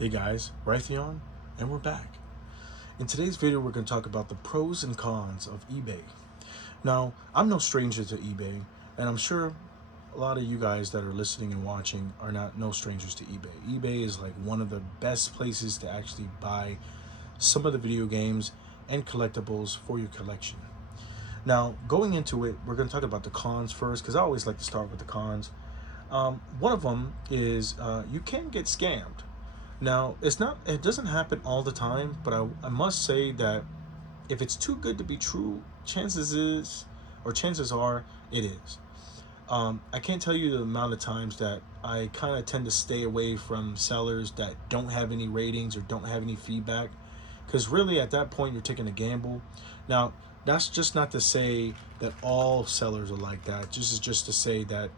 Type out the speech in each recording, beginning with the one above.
Hey guys, Raytheon, and we're back. In today's video, we're going to talk about the pros and cons of eBay. Now, I'm no stranger to eBay, and I'm sure a lot of you guys that are listening and watching are no strangers to eBay. eBay is like one of the best places to actually buy some of the video games and collectibles for your collection. Now, going into it, we're going to talk about the cons first, because I always like to start with the cons. One of them is you can get scammed. Now, it doesn't happen all the time, but I must say that if it's too good to be true, chances are it is. I can't tell you the amount of times that I kind of tend to stay away from sellers that don't have any ratings or don't have any feedback, because really at that point you're taking a gamble. Now, that's just not to say that all sellers are like that. This is just to say that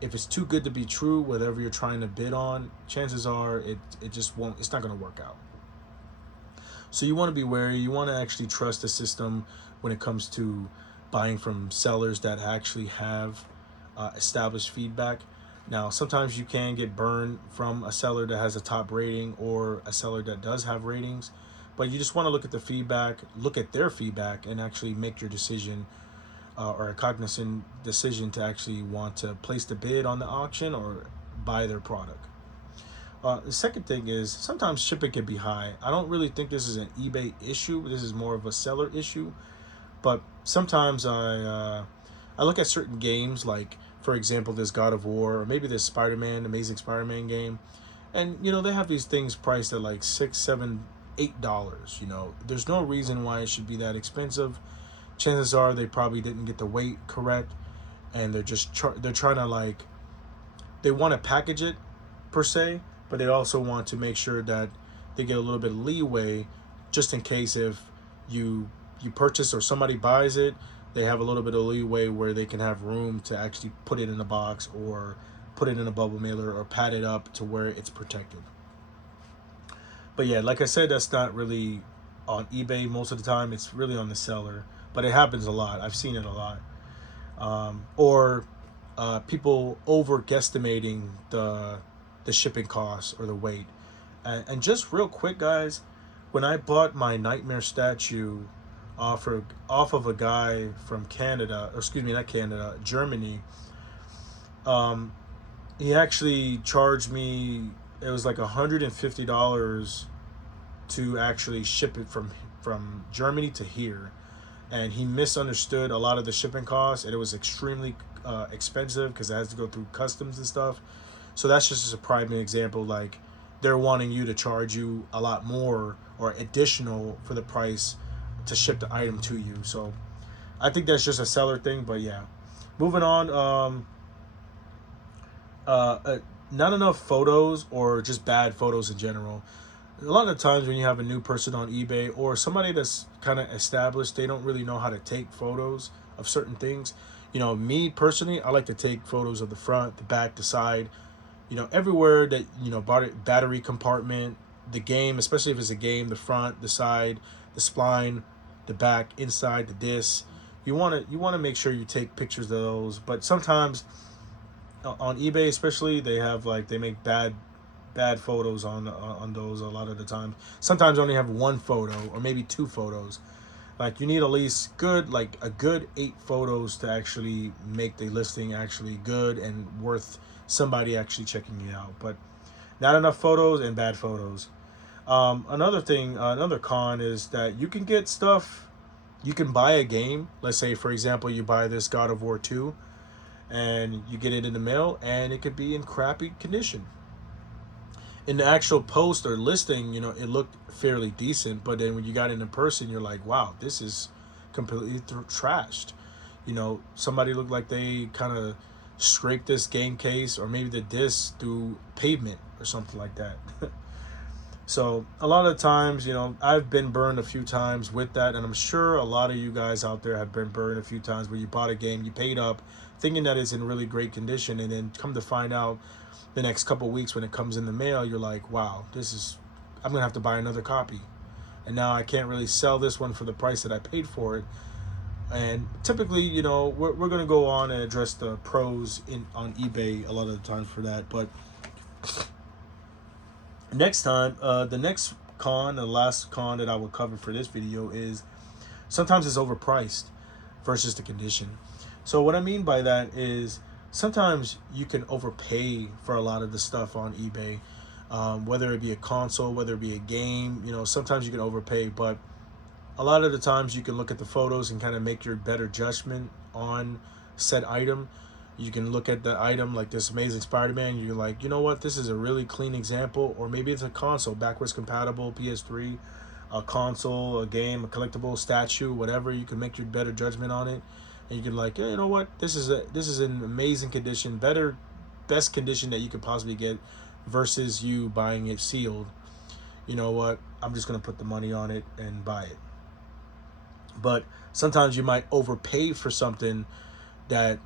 if it's too good to be true, whatever you're trying to bid on, chances are it's not going to work out. So you want to be wary. You want to actually trust the system when it comes to buying from sellers that actually have established feedback. Now, sometimes you can get burned from a seller that has a top rating or a seller that does have ratings, but you just want to look at the feedback, look at their feedback, and actually make your decision or a cognizant decision to actually want to place the bid on the auction or buy their product. The second thing is sometimes shipping can be high. I don't really think this is an eBay issue. This is more of a seller issue. But sometimes I look at certain games, like for example this God of War, or maybe this Spider-Man, Amazing Spider-Man game, and they have these things priced at like $6, $7, $8. There's no reason why it should be that expensive. Chances are they probably didn't get the weight correct, and they're just they're trying to they want to package it per se, but they also want to make sure that they get a little bit of leeway just in case if you purchase or somebody buys it, they have a little bit of leeway where they can have room to actually put it in a box or put it in a bubble mailer or pad it up to where it's protected. But yeah, like I said, that's not really on eBay most of the time. It's really on the seller. But it happens a lot. I've seen it a lot. Or people over guesstimating the shipping costs or the weight. And just real quick, guys, when I bought my Nightmare statue off of a guy from Canada, or excuse me, not Canada, Germany, he actually charged me, it was like $150 to actually ship it from Germany to here. And he misunderstood a lot of the shipping costs, and it was extremely expensive because it has to go through customs and stuff. So that's just a prime example. Like, they're wanting you to charge you a lot more or additional for the price to ship the item to you. So I think that's just a seller thing. But yeah, moving on. Not enough photos, or just bad photos in general. A lot of times when you have a new person on eBay or somebody that's kind of established, they don't really know how to take photos of certain things. Me personally, I like to take photos of the front, the back, the side, everywhere that, battery compartment, the game, especially if it's a game, the front, the side, the spline, the back, inside, the disc. You want to make sure you take pictures of those. But sometimes on eBay especially, they make bad photos on those a lot of the time. Sometimes I only have one photo or maybe two photos. Like, you need at least a good 8 photos to actually make the listing actually good and worth somebody actually checking it out. But not enough photos and bad photos. Another con is that you can get stuff, you can buy a game. Let's say, for example, you buy this God of War 2 and you get it in the mail and it could be in crappy condition. In the actual post or listing, it looked fairly decent, but then when you got it in person, you're like, wow, this is completely trashed. Somebody looked like they kind of scraped this game case or maybe the disc through pavement or something like that. So a lot of times, I've been burned a few times with that, and I'm sure a lot of you guys out there have been burned a few times where you bought a game, you paid up thinking that it's in really great condition, and then come to find out the next couple of weeks when it comes in the mail, you're like, wow, I'm gonna have to buy another copy, and now I can't really sell this one for the price that I paid for it. And typically, we're gonna go on and address the pros on eBay a lot of the times for that. But The next con, the last con that I would cover for this video is sometimes it's overpriced versus the condition. So what I mean by that is sometimes you can overpay for a lot of the stuff on eBay, whether it be a console, whether it be a game. Sometimes you can overpay, but a lot of the times you can look at the photos and kind of make your better judgment on said item. You can look at the item like this Amazing Spider-Man. You're like, you know what, this is a really clean example. Or maybe it's a console, backwards compatible, PS3, a console, a game, a collectible, statue, whatever. You can make your better judgment on it, and you can like, yeah, you know what, this is an amazing condition, best condition that you could possibly get, versus you buying it sealed. You know what, I'm just gonna put the money on it and buy it. But sometimes you might overpay for something that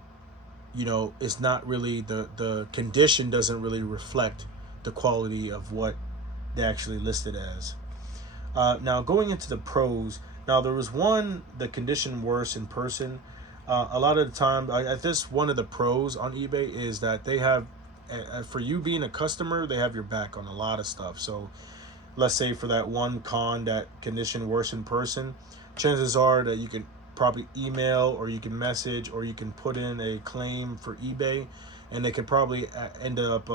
it's not really, the condition doesn't really reflect the quality of what they actually listed as. Now going into the pros, now there was the condition worse in person. A lot of the time, one of the pros on eBay is that they have, for you being a customer, they have your back on a lot of stuff. So let's say for that one con, that condition worse in person, chances are that you can probably email, or you can message, or you can put in a claim for eBay, and they could probably end up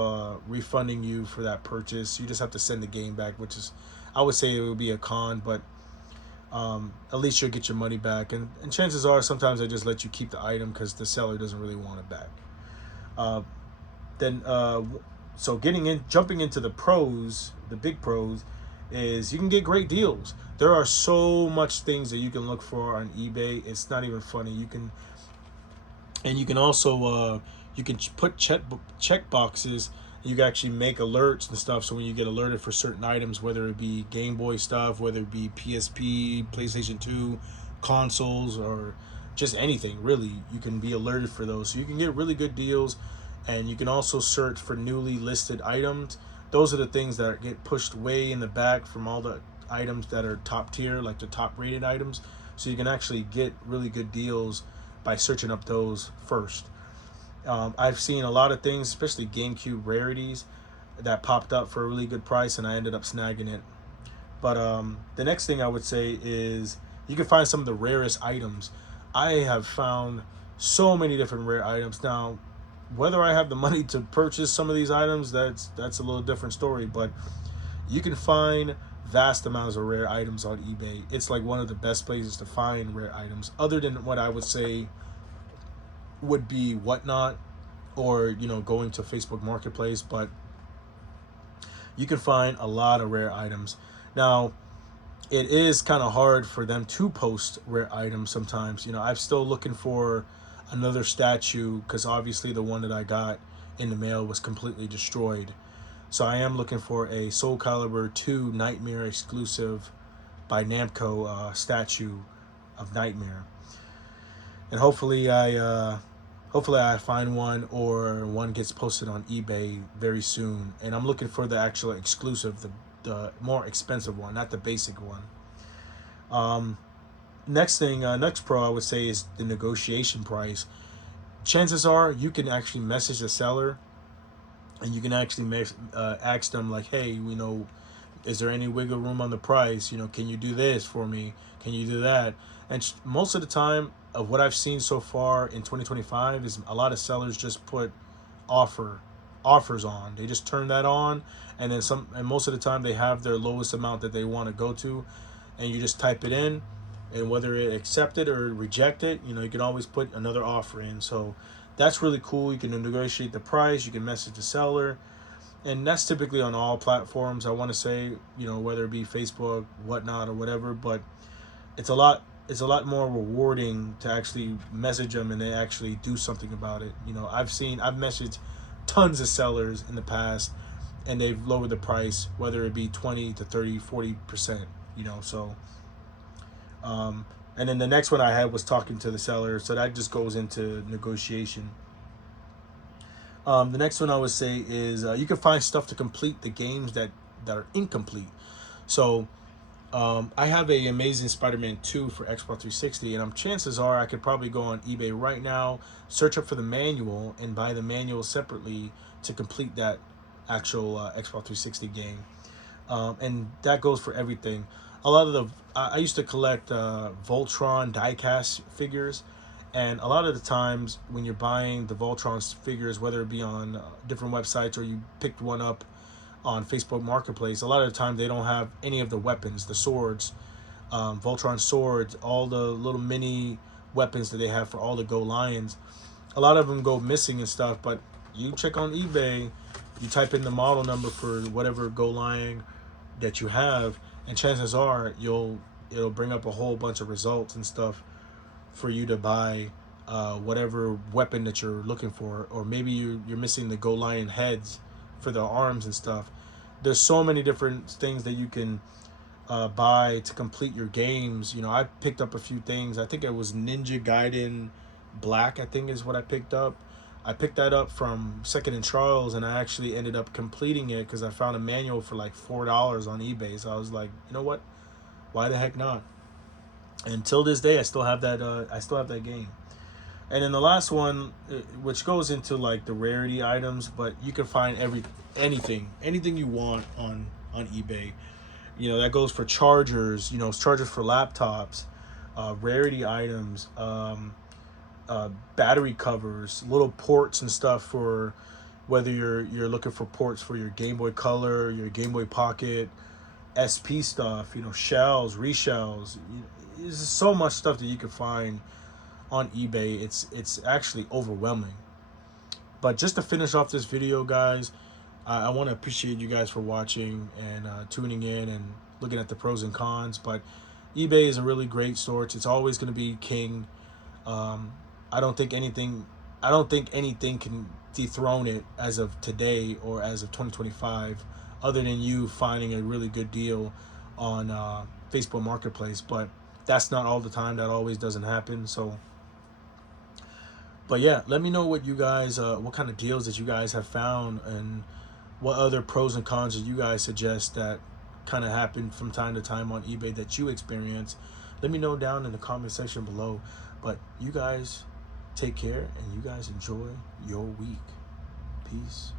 refunding you for that purchase. You just have to send the game back, which is, I would say it would be a con, but at least you'll get your money back. And chances are sometimes they just let you keep the item because the seller doesn't really want it back. So jumping into the pros, the big pros, is you can get great deals. There are so much things that you can look for on eBay. It's not even funny. You can also you can put check boxes. You can actually make alerts and stuff. So when you get alerted for certain items, whether it be Game Boy stuff, whether it be PSP, PlayStation 2, consoles, or just anything really, you can be alerted for those. So you can get really good deals, and you can also search for newly listed items. Those are the things that get pushed way in the back from all the items that are top tier, like the top rated items. So you can actually get really good deals by searching up those first. I've seen a lot of things, especially GameCube rarities, that popped up for a really good price, and I ended up snagging it. But the next thing I would say is you can find some of the rarest items. I have found so many different rare items. Now, whether I have the money to purchase some of these items, that's a little different story. But you can find vast amounts of rare items on eBay. It's like one of the best places to find rare items, other than what I would say would be Whatnot, or going to Facebook Marketplace. But you can find a lot of rare items. Now, it is kind of hard for them to post rare items sometimes. I'm still looking for another statue, because obviously the one that I got in the mail was completely destroyed. So I am looking for a Soul Calibur 2 Nightmare exclusive by Namco statue of Nightmare. And hopefully I find one, or one gets posted on eBay very soon. And I'm looking for the actual exclusive, the more expensive one, not the basic one. Next pro I would say is the negotiation price. Chances are you can actually message the seller, and you can actually ask them like, hey, is there any wiggle room on the price? Can you do this for me? Can you do that? And most of the time, of what I've seen so far in 2025, is a lot of sellers just put offers on. They just turn that on, and then and most of the time they have their lowest amount that they want to go to, and you just type it in, and whether it accept it or reject it, you can always put another offer in. So that's really cool. You can negotiate the price, you can message the seller, and that's typically on all platforms, I want to say, whether it be Facebook, Whatnot, or whatever. But it's a lot more rewarding to actually message them and they actually do something about it. I've messaged tons of sellers in the past, and they've lowered the price, whether it be 20 to 30, 40%, so and then the next one I had was talking to the seller, so that just goes into negotiation. The next one I would say is you can find stuff to complete the games that are incomplete. So I have a Amazing Spider-Man 2 for Xbox 360, and chances are I could probably go on eBay right now, search up for the manual, and buy the manual separately to complete that actual Xbox 360 game. And that goes for everything. A lot of the I used to collect Voltron diecast figures, and a lot of the times when you're buying the Voltron figures, whether it be on different websites or you picked one up on Facebook Marketplace, a lot of the time they don't have any of the weapons, the swords, Voltron swords, all the little mini weapons that they have for all the Go Lions. A lot of them go missing and stuff, but you check on eBay, you type in the model number for whatever Go Lion that you have, and chances are it'll bring up a whole bunch of results and stuff for you to buy whatever weapon that you're looking for, or maybe you're missing the Go Lion heads for the arms and stuff. There's so many different things that you can buy to complete your games. You know, I picked up a few things. I think it was Ninja Gaiden Black, I think is what I picked up. I picked that up from Second and Charles, and I actually ended up completing it because I found a manual for like $4 on eBay. So I was like, you know what? Why the heck not? And until this day, I still have that. I still have that game. And then the last one, which goes into like the rarity items, but you can find anything you want on eBay. You know, that goes for chargers. You know, chargers for laptops, rarity items. Battery covers, little ports and stuff for whether you're looking for ports for your Game Boy Color, your Game Boy Pocket, SP stuff, you know, shells, reshells. There's so much stuff that you can find on eBay. It's actually overwhelming. But just to finish off this video, guys, I want to appreciate you guys for watching and tuning in and looking at the pros and cons. But eBay is a really great source. It's always going to be king. I don't think anything can dethrone it as of today or as of 2025, other than you finding a really good deal on Facebook Marketplace. But that's not all the time. That always doesn't happen. So, but yeah, let me know what you guys, what kind of deals that you guys have found, and what other pros and cons that you guys suggest that kind of happen from time to time on eBay that you experience. Let me know down in the comment section below. But you guys take care, and you guys enjoy your week. Peace.